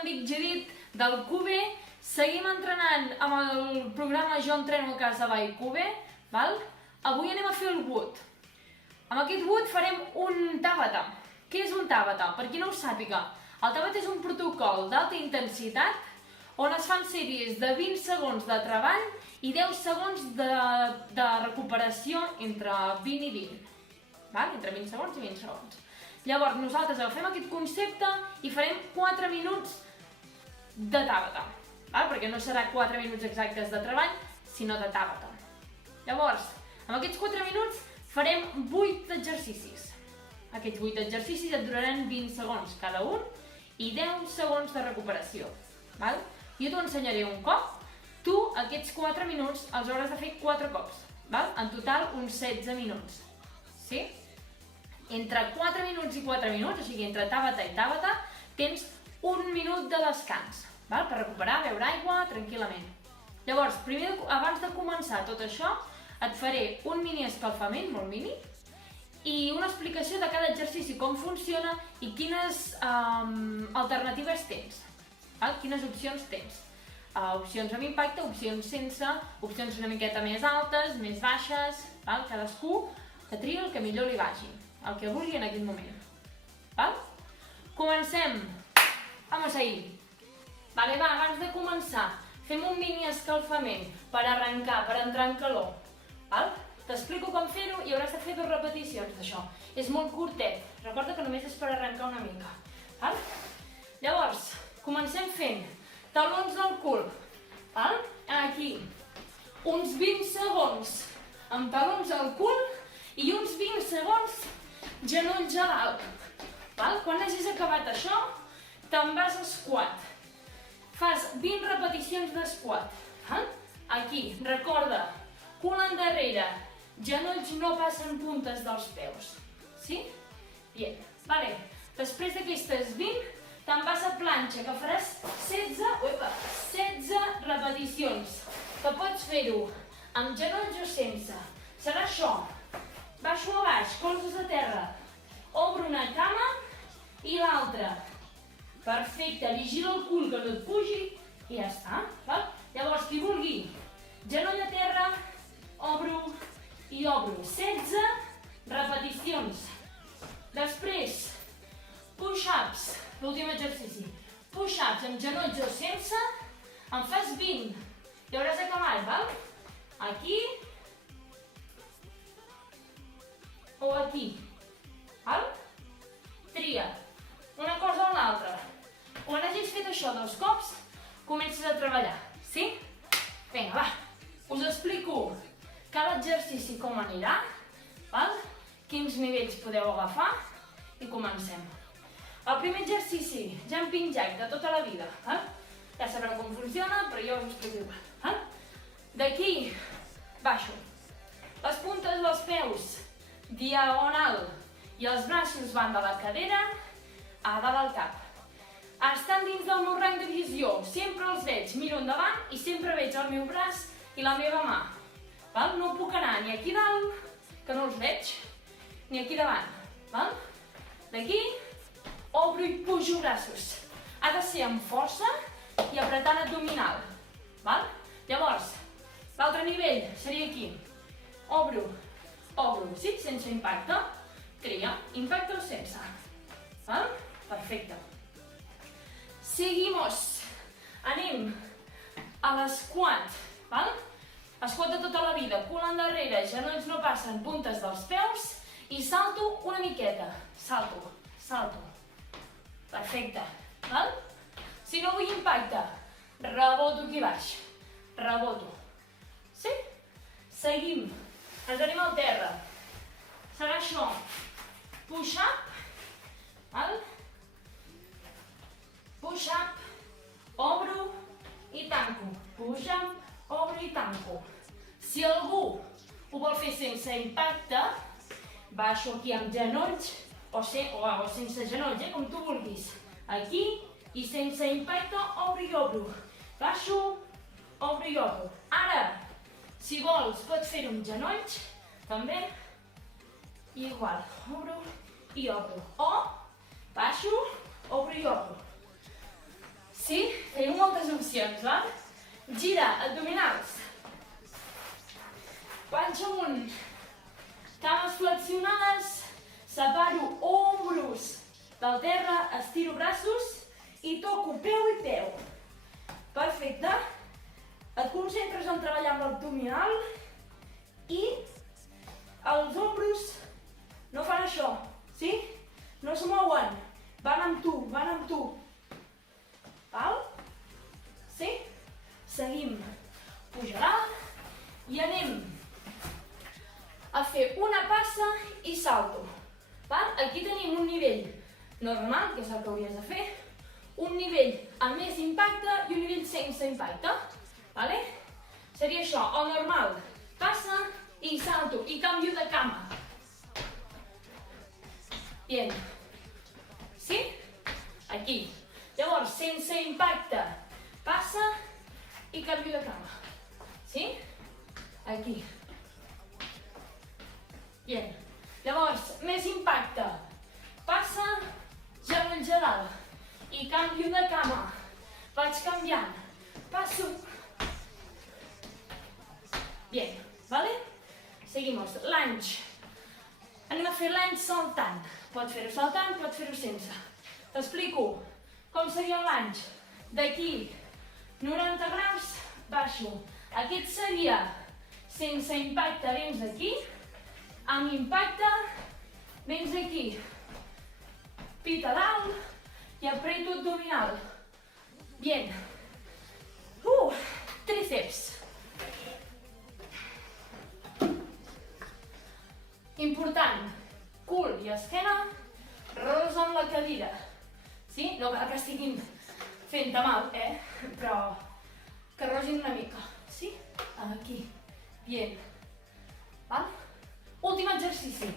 em dic Judit del QB. Seguim entrenant amb el programa Jo entreno a casa by QB. Avui anem a fer el Wood. Amb aquest Wood farem un Tabata. Què és un Tabata? Per qui no ho sàpiga, el Tabata és un protocol d'alta intensitat on es fan sèries de 20 segons de treball i 10 segons de recuperació entre 20 i 20. Entre 20 segons i 20 segons. Llavors nosaltres agafem aquest concepte i farem 4 minuts de Tabata. Perquè no serà 4 minuts exactes de treball, sinó de Tabata. Llavors, amb aquests 4 minuts farem 8 exercicis. Aquests 8 exercicis et duraran 20 segons cada un i 10 segons de recuperació. Jo t'ho ensenyaré un cop. Tu aquests 4 minuts els hauràs de fer 4 cops. En total uns 16 minuts. Sí? Entre 4 minuts i 4 minuts, o sigui, entre Tabata i Tabata, tens un minut de descans, per recuperar, beure aigua tranquil·lament. Llavors, primer, abans de començar tot això, et faré un mini escalfament, molt mini, i una explicació de cada exercici, com funciona i quines alternatives tens, quines opcions tens. Opcions amb impacte, opcions sense, opcions una miqueta més altes, més baixes, cadascú que triï el que millor li vagi, el que vulgui en aquest moment. Comencem! Vamos ahí! Abans de començar, fem un mini escalfament per arrencar, per entrar en calor. T'explico com fer-ho i hauràs de fer 2 repeticions d'això. És molt curtet, recorda que només és per arrencar una mica. Llavors, comencem fent talons del cul. Aquí, uns 20 segons amb talons al cul i uns 20 segons genolls a dalt. Quan hagis acabat això, te'n vas a squat. Fas 20 repeticions de squat. Aquí, recorda, cul endarrere, genolls no passen puntes dels peus. Sí? Bien. Després d'aquestes 20, te'n vas a planxa, que faràs 16 repeticions. Que pots fer-ho amb genolls o sense. Serà això. Baixo a baix, colzes a terra. Obro una cama i l'altra. Perfecte, vigila el cul que no et pugi i ja està. Llavors, qui vulgui, genoll a terra, obro i obro. 16 repeticions. Després, push-ups, l'últim exercici. Push-ups amb genolls o sense, en fas 20. I hauràs acabat, aquí o aquí. Tria una cosa o l'altra. Quan hagis fet això 2 cops, comences a treballar. Sí? Vinga, us explico cada exercici com anirà, quins nivells podeu agafar i comencem. El primer exercici, jumping jack, de tota la vida. Ja sabreu com funciona, però jo us ho explico igual. D'aquí, baixo. Les puntes dels peus, diagonal, i els braços van de la cadera a dalt al cap. Estan dins del meu rang de visió, sempre els veig, miro endavant i sempre veig el meu braç i la meva mà. No puc anar ni aquí dalt, que no els veig, ni aquí davant. D'aquí, obro i pujo braços. Ha de ser amb força i apretant abdominal. Llavors, l'altre nivell seria aquí. Obro, sí, sense impacte. Tria, impacte o sense. Perfecte. Seguimos. Anem a l'esquat. Esquat de tota la vida, cul endarrere, genolls no passen, puntes dels peus i salto una miqueta. Salto. Perfecte. Si no vull impacte, reboto aquí baix. Reboto. Sí? Seguim. Ens anem al terra. Serà això. Push-up. Push-up. Obro i tanco. Push-up. Obro i tanco. Si algú ho vol fer sense impacte, baixo aquí amb genolls o sense genolls, com tu vulguis. Aquí i sense impacte, obro i obro. Baixo, obro i obro. Ara, si vols, pots fer-ho amb genolls, també. I igual, obro i obro. O baixo, obro i obro. Tenim moltes opcions, val? Gira, abdominals. Panxa amunt. Cames flexionades. Separo ombros del terra, estiro braços i toco peu i peu. Perfecte. Et concentres en treballar amb l'abdominal i els ombros no fan això, sí? No es mouen, van amb tu, van amb tu. Val? Sí? Seguim. Pujarà i anem a fer una passa i salto. Val? Aquí tenim un nivell normal, que és el que hauries de fer, un nivell amb més impacte i un nivell sense impacte. Vale? Seria això, el normal, passa i salto, i canvio de cama. Bien. Sí? Aquí. Llavors, sense impacte, passa i canvio de cama. Sí? Aquí. Bien. Llavors, més impacte, passa, genolls a dalt i canvio de cama. Vaig canviant, passo. Bien, vale? Seguimos. Lunge. Anem a fer lunge saltant. Pots fer-ho saltant, pots fer-ho sense. T'explico com seria el lunge. D'aquí, 90 graus, baixo. Aquest seria sense impacte, vens aquí. Amb impacte, vens aquí. Pita dalt i apreto abdominal. Bien. Tríceps. Important, cul i esquena rosen la cadira. Sí? No cal que estiguin fent-te mal, però que rosin una mica. Sí? Aquí. Bien. Val? Últim exercici.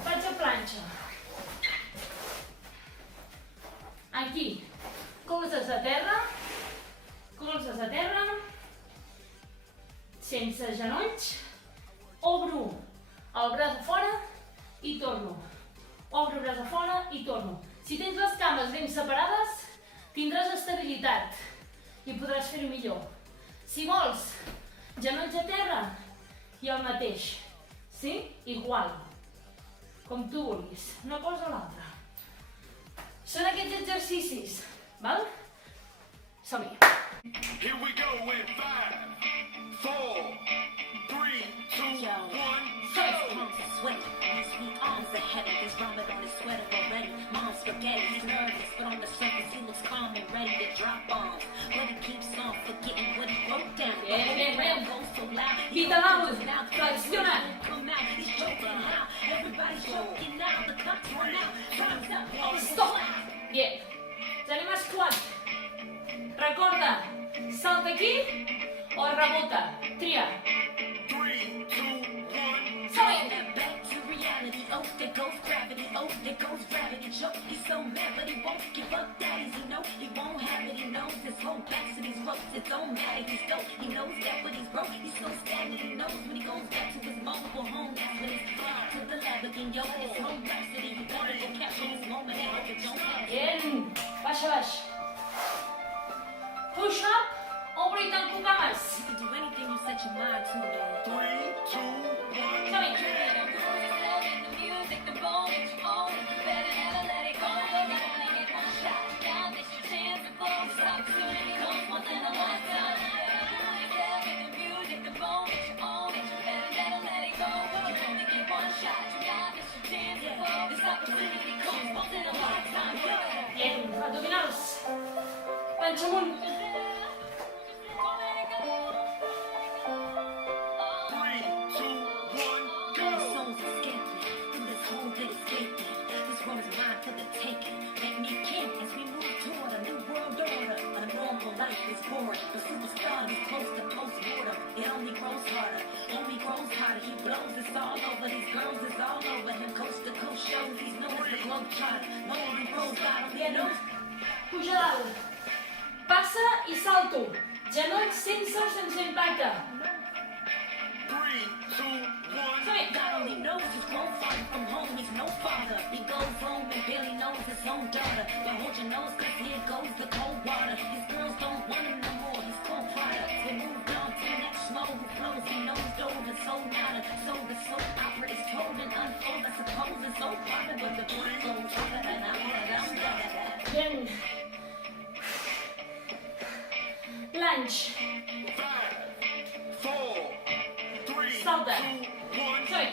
Faig a planxa. Aquí. Colzes a terra. Colzes a terra. Sense genolls. Obro el braç a fora i torno. Obro el braç a fora i torno. Si tens les cames ben separades, tindràs estabilitat i podràs fer-ho millor. Si vols, genolls a terra i el mateix. Sí? Igual. Com tu vulguis. Una cosa o l'altra. Són aquests exercicis. Val? Som-hi. Here we go in 5, 4, 3, 2, 1, go! Sweat, these weak arms are heavy. There's vomit on his sweater already. Mom's spaghetti, he's nervous, but on the surface he looks calm and ready to drop bombs. But he keeps on forgetting what he wrote down. Bien. Goes so loud, Pita dalt, flexiona. come out, he's joking now. Everybody's joking now. The clock's run out. Time's up. Stop. Bien. Tenim squat. Recorda, salta aquí o rebota. Tria. 3, 2, 1, Som-hi. Back to reality. Oh, there goes gravity. Oh, there goes gravity. Choke. He's so mad, but he won't give up. That easy, no, he won't have it. He knows his whole back to these ropes. It don't matter. He's dope. He knows that when he's broke, he's so stagnant. He knows when he goes back to his mobile home. That's when he's fly to the lab again. Yo, his home rhapsody. He wanted to capture his moment. I hope it don't happen. Bien. Baixa, baix. Push up. Obro i tanco cames. You can do anything you set your mind to, man. 3, 2, 1, Som-hi. Bien. Abdominals. Panxa amunt. 3, 2, 1, go! The soul's escaping from this hole that escaping. This world is mine for the taking. Make me king as we move toward a new world order. A normal life is boring. The superstar is close to post-mortem. It only grows harder, only grows harder. He blows, it's all over. These girls, it's all over him. Coast to coast shows, he's known as the globe trotter. Lonely rose bottom, he knows. Puja dalt. Passa i salto. Genolls sense o sense impacte. 3, 2, 1, Som-hi. God only knows he's grown far from home, he's no father. He goes home and barely knows his own daughter. But hold your nose, cause here goes the cold water. His girl don't want him no more. He's cold product. We moved on to the next schmo who flows and knows dove and sold nada. So the soap opera is told and unfold. I suppose it's so proper, but the beat flows harder than I'm Bien. Lunch. 5, 4, 3, Salta. 2, 1. Sorry.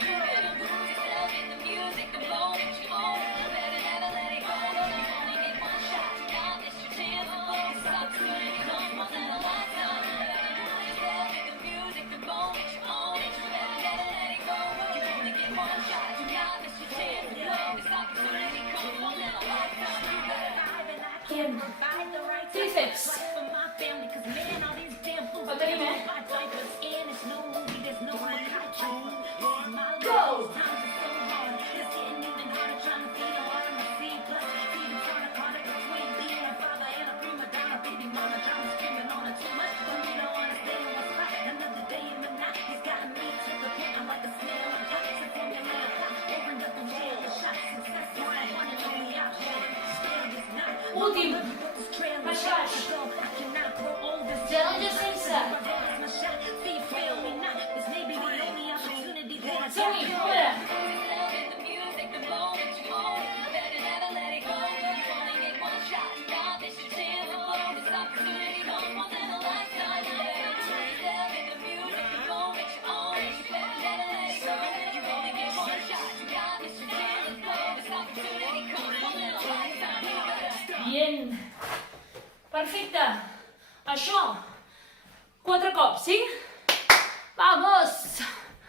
Bien. Tríceps. Ho tenim, eh? Go! Últim. Baix, baix. Gel exercici. Som-hi, a veure. Bien. Perfecte. Això. 4 cops, sí? Vamos!